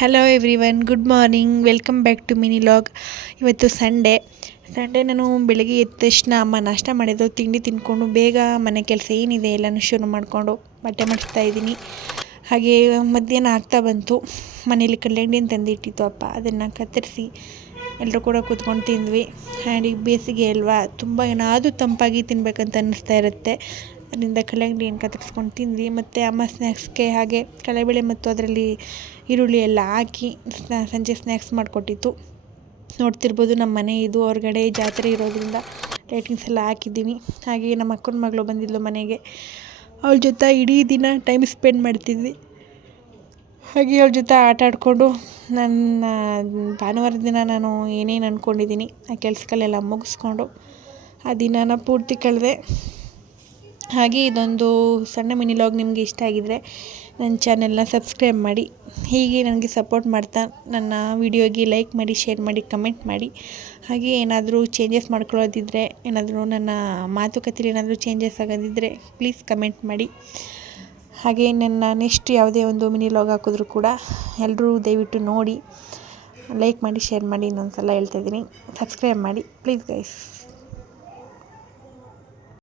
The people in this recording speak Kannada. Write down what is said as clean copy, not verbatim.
Hello everyone, good morning. Welcome back to mini log. ಇವತ್ತು ಸಂಡೇ ನಾನು ಬೆಳಗ್ಗೆ ಎದ್ದ ತಕ್ಷಣ ಅಮ್ಮ ನಾಷ್ಟ ಮಾಡಿದ್ದು ತಿಂಡಿ ತಿಂದ್ಕೊಂಡು ಬೇಗ ಮನೆ ಕೆಲಸ ಏನಿದೆ ಎಲ್ಲನೂ ಶುರು ಮಾಡಿಕೊಂಡು ಬಟ್ಟೆ ಮಡಿಸ್ತಾ ಇದ್ದೀನಿ. ಹಾಗೆ ಮಧ್ಯಾಹ್ನ ಆಗ್ತಾ ಬಂತು. ಮನೇಲಿ ಕಲ್ಲಂಗಡಿ ತಂದಿಟ್ಟಿತ್ತು ಅಪ್ಪ, ಅದನ್ನು ಕತ್ತರಿಸಿ ಎಲ್ಲರೂ ಕೂಡ ಕೂತ್ಕೊಂಡು ತಿಂದ್ವಿ. ಆ್ಯಂಡ್ ಈಗ ಬೇಸಿಗೆ ಅಲ್ವಾ, ತುಂಬ ಏನಾದರೂ ತಂಪಾಗಿ ತಿನ್ಬೇಕಂತ ಅನ್ನಿಸ್ತಾ ಇರುತ್ತೆ. ಅದರಿಂದ ಕಲ್ಲಂಗಡಿಯನ್ನು ಕತ್ತರಿಸ್ಕೊಂಡು ತಿಂದ್ವಿ. ಮತ್ತು ಅಮ್ಮ ಸ್ನ್ಯಾಕ್ಸ್ಗೆ ಹಾಗೆ ಕಡಲೆಬೇಳೆ ಮತ್ತು ಅದರಲ್ಲಿ ಈರುಳ್ಳಿ ಎಲ್ಲ ಹಾಕಿ ಸಂಜೆ ಸ್ನ್ಯಾಕ್ಸ್ ಮಾಡಿಕೊಟ್ಟಿತ್ತು. ನೋಡ್ತಿರ್ಬೋದು ನಮ್ಮ ಮನೆ ಇದು ಹೊರಗಡೆ ಜಾತ್ರೆ ಇರೋದ್ರಿಂದ ಲೈಟಿಂಗ್ಸ್ ಎಲ್ಲ ಹಾಕಿದ್ದೀನಿ. ಹಾಗೆ ನಮ್ಮ ಅಕ್ಕನ ಮಗಳು ಬಂದಿದ್ಲು ಮನೆಗೆ, ಅವಳ ಜೊತೆ ಇಡೀ ದಿನ ಟೈಮ್ ಸ್ಪೆಂಡ್ ಮಾಡ್ತಿದ್ವಿ. ಹಾಗೆ ಅವಳ ಜೊತೆ ಆಟ ಆಡಿಕೊಂಡು ನನ್ನ ಭಾನುವಾರದ ದಿನ ನಾನು ಏನೇನು ಅಂದ್ಕೊಂಡಿದ್ದೀನಿ ಆ ಕೆಲಸಗಳೆಲ್ಲ ಮುಗಿಸ್ಕೊಂಡು ಆ ದಿನಾನ ಪೂರ್ತಿ ಕಳೆದೆ. ಹಾಗೆ ಇದೊಂದು ಸಣ್ಣ ಮಿನಿ ಲಾಗ್ ನಿಮಗೆ ಇಷ್ಟ ಆಗಿದರೆ ನನ್ನ ಚಾನೆಲ್ನ ಸಬ್ಸ್ಕ್ರೈಬ್ ಮಾಡಿ. ಹೀಗೆ ನನಗೆ ಸಪೋರ್ಟ್ ಮಾಡ್ತಾ ನನ್ನ ವಿಡಿಯೋಗೆ ಲೈಕ್ ಮಾಡಿ, ಶೇರ್ ಮಾಡಿ, ಕಮೆಂಟ್ ಮಾಡಿ. ಹಾಗೆ ಏನಾದರೂ ಚೇಂಜಸ್ ಮಾಡ್ಕೊಳ್ಳೋದಿದ್ದರೆ, ಏನಾದರೂ ನನ್ನ ಮಾತುಕತೆಯಲ್ಲಿ ಏನಾದರೂ ಚೇಂಜಸ್ ಆಗೋದಿದ್ದರೆ ಪ್ಲೀಸ್ ಕಮೆಂಟ್ ಮಾಡಿ. ಹಾಗೆ ನನ್ನ ನೆಕ್ಸ್ಟ್ ಯಾವುದೇ ಒಂದು ಮಿನಿ ಲಾಗ್ ಹಾಕಿದ್ರೂ ಕೂಡ ಎಲ್ಲರೂ ದಯವಿಟ್ಟು ನೋಡಿ ಲೈಕ್ ಮಾಡಿ, ಶೇರ್ ಮಾಡಿ. ಇನ್ನೊಂದು ಸಲ ಹೇಳ್ತಾಯಿದ್ದೀನಿ, ಸಬ್ಸ್ಕ್ರೈಬ್ ಮಾಡಿ ಪ್ಲೀಸ್ ಗೈಸ್.